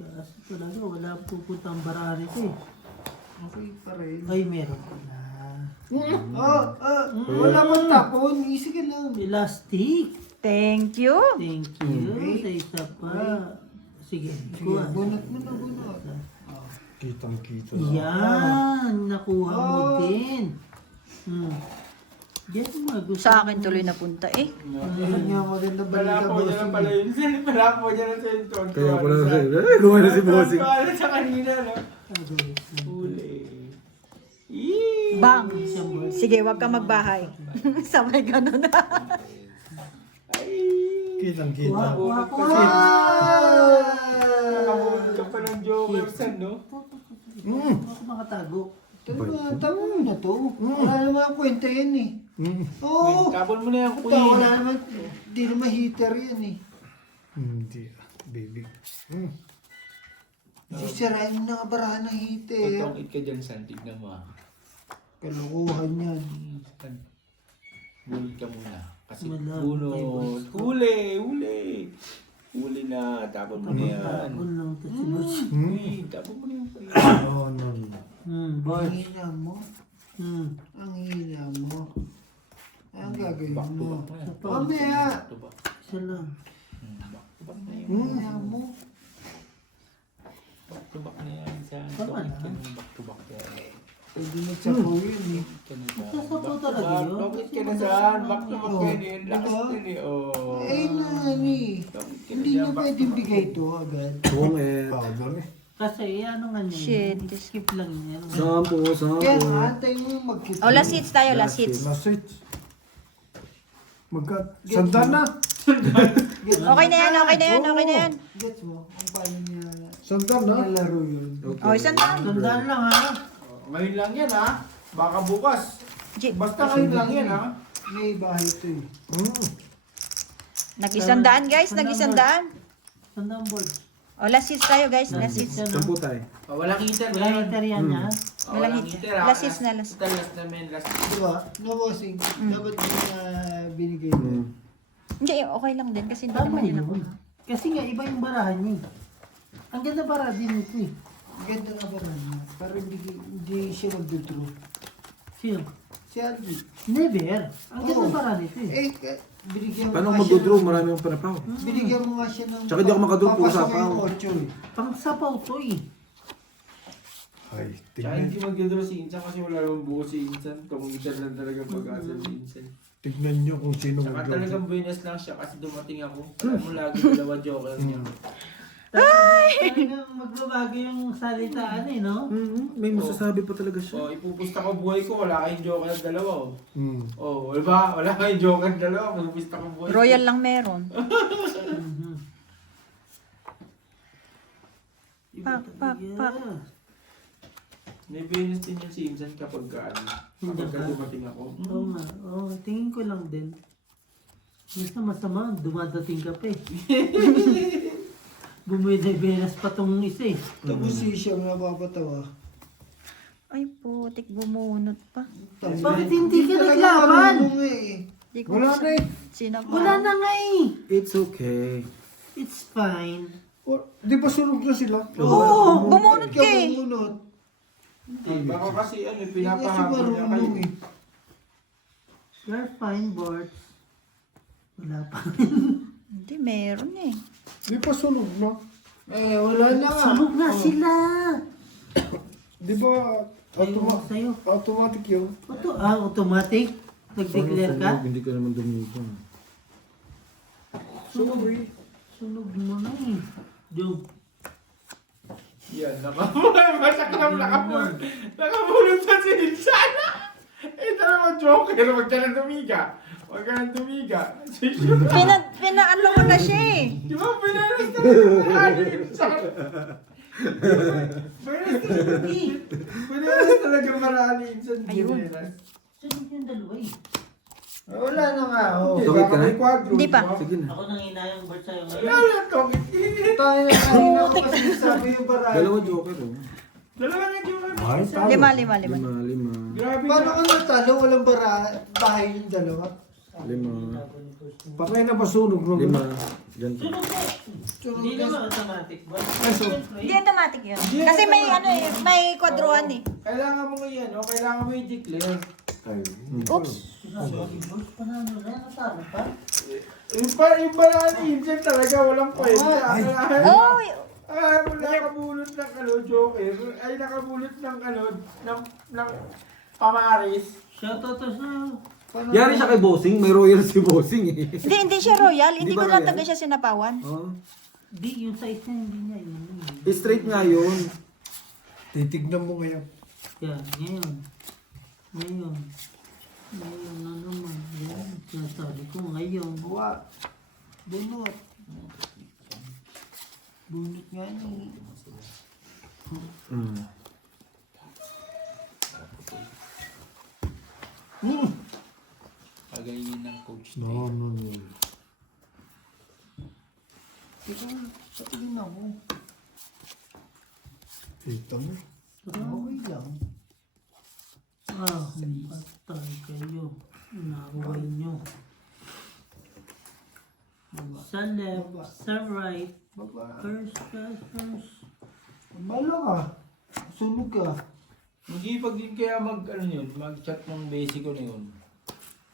Kasi talaga, wala pupuntang bara rito eh. Okay pa rin. Ay, meron ka na. Wala mo tapon. Easy ka lang. Elastic. Thank you! Thank you. Sa isa pa. Sige, kuha. Bunot mo na, bunot. Kitang-kita. Yan, nakuha mo din. Yan mo, gusto Sa akin tuloy napunta eh. Yan nga maganda Wala balita, po dyan bossing. pala yun. Wala po dyan sa yun. Kaya pala na sa'yo. Gumana si Bossing. Ano sa kanina, no? Huli. Bang! Sige, wag ka magbahay. Sabay ganun na. Kitang-kita. Kuha. Nakabunod ka pa ng Jokersan, no? Ako makatago. Tama mo na to. Wala naman kwenta yan eh. Oo. Tabon mo na yan, Puta, wala naman. Di naman heater yan eh. Hindi, baby. Sisirain mo na kabarahan ng heater. Tutong it ka dyan, San. Tignan mo, ah. Kalukuhan yan. Huli ka muna. Kasi Wala. bunot. Huli. Huli na. Tapon mo na yan. Tapon lang to si Boss. Tapon mo na yan. No. Ang Boss. hina mo. Ang hina mo. Ang gagawin Back to mo. back na yan. Mamaya. Back to back. Isa lang. Back to back na yan. Ang hina mo. Back to back na yan. San. Tama na. Back to back na yan. Pwede magsapaw yun eh. Sasapaw talaga yun. Bakit ka na saan? Back to back yan eh. Lakas din eh. Oh. Eh nani. Bakit ka na Hindi dyan? nyo Back to pwedeng back. bigay to agad. Pungit. Powder eh. Kasi ano nga niya. Shit. Skip lang yan. Sampo. Kaya antay mo magkita. O, last hits tayo, last hits. Last hit. Sanda na. Okay na yan. Gets mo? Kung paano niya Sanda na. nalaro yun. O, isang daan. Tandaan lang ha. Ngayon lang yan ha. Baka bukas. G. Basta ngayon lang yan ha. May bahay to eh. Nag-isang daan, guys. Nag-isang daan. Tandaan Board. O, last hits tayo, guys. Last hits. Sampo tayo. Walang heater Wala heater yan ha. Walang heater. Last hits na, last. Last na men. Last. Diba? No bossing. Dapat mo na binigay mo. Hindi, okay lang din. Kasi hindi Tama naman yun ako. yun. Kasi nga iba yung barahan niya. Ang ganda bara din ito eh. Ganda na ba niya? Para hindi siya magdodraw. Sino? Si Aldi. Never. Ang ganda Oo. bara nito eh. Binigyan mo Paano nga mag-draw? siya ng- Marami akong panapaw. Binigyan mo nga siya ng... Tsaka di ako makadraw, puro papasok sapaw. yung ocho eh. Pang sapaw to eh. Ay, Tsaka tignan. hindi mag-draw si Insan kasi wala namang buo si Insan. Tungitad lang talaga pag-asa si Insan. Tignan nyo kung sino Tsaka mag-draw. talagang buenas lang siya kasi dumating ako. Alam mo lagi dalawa joker niya. Talagang magbabago yung salitaan eh, no? May masasabi pa talaga siya. O, ipupusta ko buhay ko. Wala kayong joker dalawa. Oh, wala kayong joker dalawa. Ipupusta ko buhay ko. Royal lang meron. Pak, pak, pak. May buenas din yung si Insan kapag dumating ako. Oo nga. Oo, tingin ko lang din. Minsan masama, dumadating ka pa eh. Bumida-benas pa tong isa eh. Tapos si siyang napapatawa. Ay, putik, bumunot pa. Bakit hindi ka Talaga naglaban? marunong eh. Di ko Wala na eh. sinapa. Wala na nga eh. It's okay. It's fine. Di ba sunog na sila? Oo, bumunot ka Ikaw eh. bumunot. Baka kasi ano, Hindi kasi pinapahapon niya kayo. marunong eh. You're fine, Bart. Wala pa. Hindi, meron eh. Di ba sunog na? Eh, wala na nga. Sunog na sila. Di ba Sa'yo. automatic yun? Automatic? Nag-declare ka? Hindi ka naman dumito. Sunog. Sunog mo na eh. Job. Yan, nakabulot sa sinsan. Ito naman joker, huwag ka nang tumiga. Huwag ka nang tumiga. Pinaano mo na siya eh. Di ba, pinanas talaga insan? Pinanas talaga marami insan. Ayun. Saan yung dalawa eh? Wala na nga, oh. Tukit ka na? May kwadro, Hindi pa. di ba? Sige na. Ako nanginayang bird sa'yo ngayon. Wala lang, tukit. Tayo na kanina ko kasi sabi yung barangay. Dalawa joker oh. Dalawa na joker. Ay, talo. Lima. Lima. Grabe Paano ka. ka natalo? Walang bahay yung dalawa. Lima. Patay na masunog no? Lima. Diyan pa. Hindi naman automatic ba? Hindi automatic yun. Kasi may ano eh, may kwadruan eh. Kailangan mo ngayon, no? Kailangan mo i-declare. Ay. Oops. Panalo na, natalo pa. Yung barangay insan talaga, walang kwenta. Oh, Nakabulot ng joker. Ay, nakabulot ng ng pamaris. Shoutout to sa... Yari siya kay Bossing. May royal si Bossing eh. hindi siya royal. Hindi Hindi ko ba lang royal? taga siya sinapawan. Oh. Di, yung size niya, hindi niya yun. Straight nga yun. Titignan mo ngayon. Yan, ngayon. Ngayon na naman. Yan, sinasabi ko ngayon. Buwa. Bunot. Bunot nga ni. Pagayin ng coach. No. Teka, patingin ako. Kita mo. Okay lang. Ah, patay kayo. Nakuhay nyo. Sa left, sa right. Baba. First. Balo ka. Sunog ka. Hindi pag din kaya mag-chat ng basic ko na yun.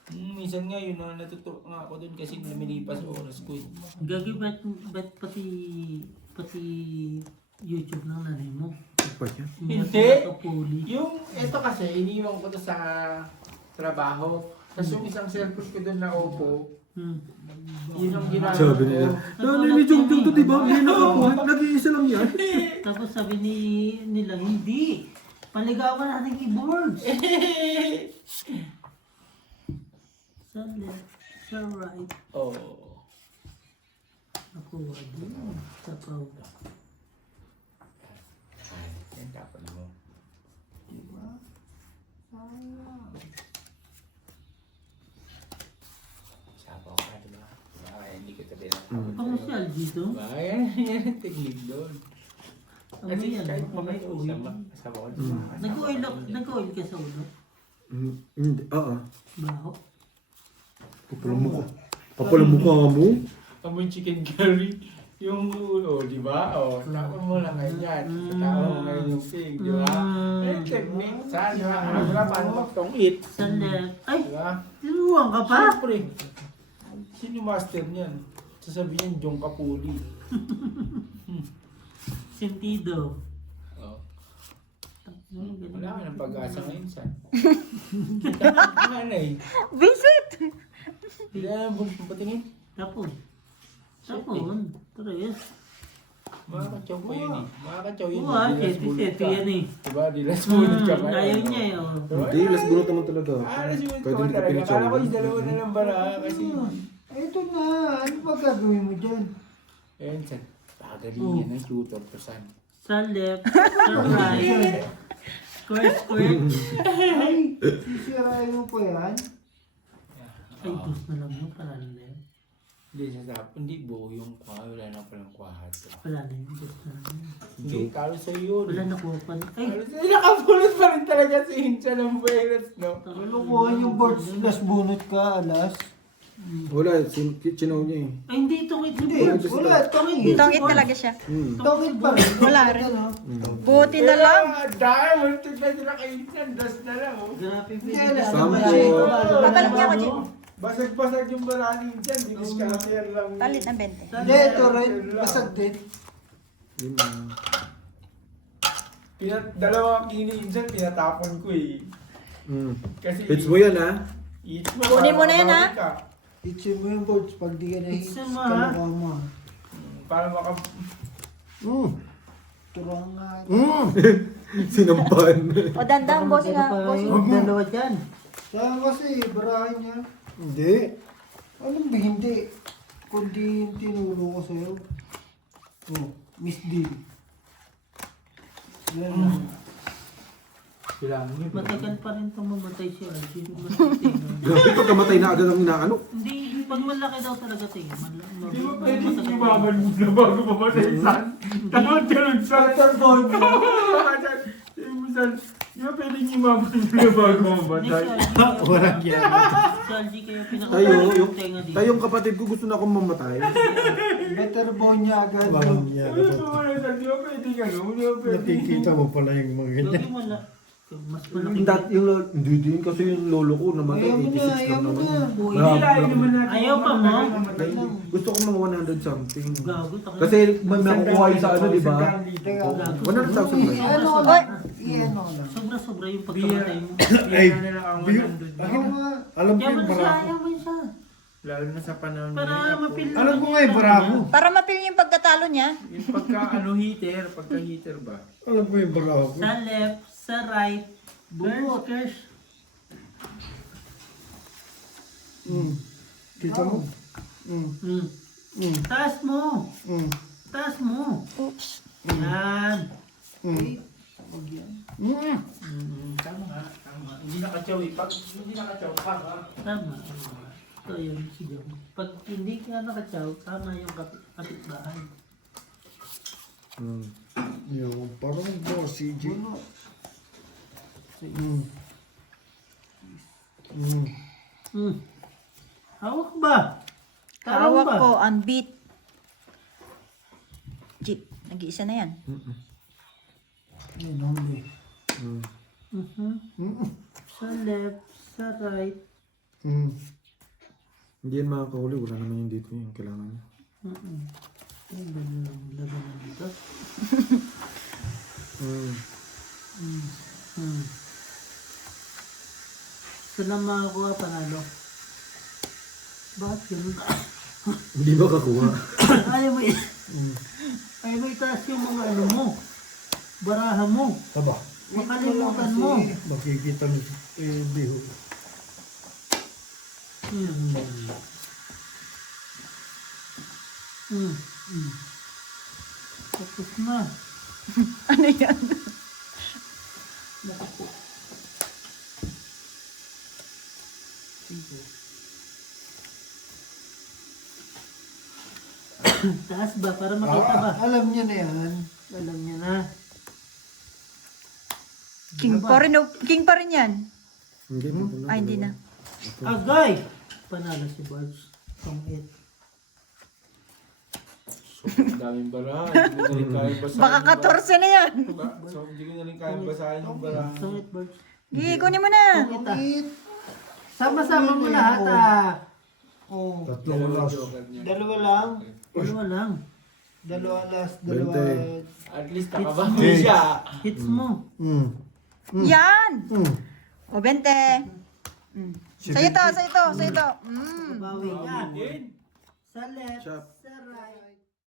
Minsan nga yun, natutuwa nga ako dun kasi namilipas oras ko eh. Gagi, ba't pati YouTube ng nanay mo? Pa siya. Hindi. Kapuli. Yung, ito kasi, iniwan ko to sa trabaho. Tapos yung isang cellphone ko dun na Oppo, yun ang ginagawa Sabi nila. Nanay ni Jung Jung to diba? Hindi nakakuha. Nag-iisa lang yan. Tapos sabi nila, hindi. Paligawan natin keyboards. Sa left, sa right. Oo. Nakuha din. Tapaw. Yan dapat mo. Diba? Sayang. Sabaw ka, diba? Diba? Hindi ko tabi na. Pamusyal dito. Diba? Yan ang technique doon. Ano Kasi yan? kahit Baka may mamaya oil. sabaw ka. Nag-oil ka sa ulo? Hindi. Oo. Baho? Papalang mukha. Papalang mukha mo. Amoy chicken curry. Yung ulo, di ba? O, tapon mo lang ganyan. Tao mo ngayon yung pig, di ba? Eh, technique. Saan, di ba? Alam mo na paano magtong-eat. Sa left. Ay! Di ba? Tinuruan ka pa! Siyempre. Sino master niyan? Sasabihin, Jong Kapuli. Sentido. Oh. Ay, ganun. Wala ka ng pag-asa ngayon, San. Kita ka na eh. Visit! Hindi na lang patingin. Tapon. Tapon. Tres. Mga kachaw pa yun eh. Mga kachaw yun. Oo, Di last bullet seti-seti ka. yan eh. Diba? Di last bullet ka pa. Ayaw niya eh. Oh. Hindi, last bunot naman talaga. Last bullet Kahit ka hindi ka talaga. pinitsaw. Kala ko yung dalawa na lang bara. Kasi, Ito na. Ano ba gagawin mo dyan? ayun, San. Pagalingan ng tutor ko, San. Sa left. Sa right. Square. Ay, sisirain mo pa yan? Ay, dos na lang yung parallel. Hindi siya sabi. Hindi buo yung kwa. Wala na palang kwahat. Wala na yung dos na lang. Hindi, talo sa'yo yun. Wala nakuha pa. Ay! Talo sa'yo. Nakapulot pa rin talaga si Hincha ng virus, no? Lulukuhan yung boards. Las bunot ka, alas. Wala, chinaw niya eh. Ay, hindi itong Hindi, wala. Tangin. Tongit talaga siya. Tangin pa rin. Wala rin. Ano? Buti na lang. Dahil, multig na sila kay Hincha. Das na lang, oh. Grabe Hindi, pinag- alas Sampo. naman siya. Babalik niya ako, Jim. Basag-basag yung baraning dyan. Di discount lang. Talit ng 20. Hindi, ito rin. Basag din. Lima. Dalawang kini dyan, pinatapon ko eh. Kasi Hits mo yan ha. each Kunin mo na yan, ha? Itsin mo yung boards pag di ka na hits. Itsin mo, ha? Kalukha mo. Para maka... Turuan nga. Sinampan. O, dandan, bossing ha. Bossing. Dalawa dyan. Saan kasi, barahin niya. Hindi. Alam ba hindi? Kundi yung tinuro ko sa'yo. Oh, Miss D. Yan lang. Kailangan nyo. Matagal pa rin itong mamatay si Algie. Grabe pagkamatay na agad ang inaano. Hindi, pag malaki daw talaga ito eh. Di ba pwede yumaman muna bago mamatay san? Ganun san. Di ba pwede yumaman muna bago mamatay? Walang yan. Si Algie kayo Tayo, yung, tenga dito. tayong kapatid ko gusto na akong mamatay. Better bone niya agad. Walang yan. Di ba pwede gano'n? Di ba pwede? Nakikita mo pala yung mga ganyan. Lagi wala. Mas malaki. Hindi din kasi yung lolo ko namatay, Ayaw mo na, 86 ayaw lang mo naman. na. Hindi layo naman natin. Ayaw pa mo? Mamatay. Gusto ko mga 100 something. Gago. taka- Kasi may makukuha yun sa ano, di ba? Teka, 100,000 ba? ano Oy! lang. Iano lang. Sobra-sobra yung pagkamatay mo. Ay, Bira na lang ang Bill, 100. Ayaw nga. alam ko Kaya yung mo siya, barako. ayaw mo siya. Lalo na sa panahon Para ngayon. mapil Alam ko nga yung barako. Para mapil yung pagkatalo niya. Yung pagka heater ba? Alam ko yung barako. Sa left, sa right, bungot. Curse. Kita mo? Taas mo. Taas mo. Oops. Yan. Tama nga, tama. Hindi nakatsaw eh. Pag hindi nakatsaw, tama. Tama. Ito yun, sigaw. Pag hindi ka nakatsaw, tama yung kapitbahay. Yung parang boss, CJ. Hawak ba? Hawak ko, unbeat. Jeep, nag-iisa na yan. Sa left, sa right. Hindi yan makakahuli, wala naman yung dito yung kailangan niya. Ang laban na dito. Sila makakuha panalo. Bakit ganun? Hindi ba kakuha? Ayaw mo ayaw mo itaas yung mga ano mo. Baraha mo. Aba, Makalimutan mo. makikita mo Biho. Tapos na. Ano yan? Taas ba? Para makita ba? Alam niya na yan. Alam niya na. King pa rin yan. Hindi mo. Ay, hindi na. Agay! Panalo si Barbs. Pang-8. So, daming barahan. Hindi ko na rin kaya basahin. Baka 14 na yan. So, hindi ko na rin kaya basahin yung barahan. Pang-8, Barbs. Gigi, kunin mo na. Pangit. Sama-sama mo lahat ah. Oh, Tatlong oras. dalawa lang. Dalawa lang. Dalawa last, dalawa. 20. At least nakabawi siya. Hits mo. Yan! O, 20. Sa'yo to, sa'yo to, sa'yo to. Bawi ka. Din. Sa left, Shop. sa right.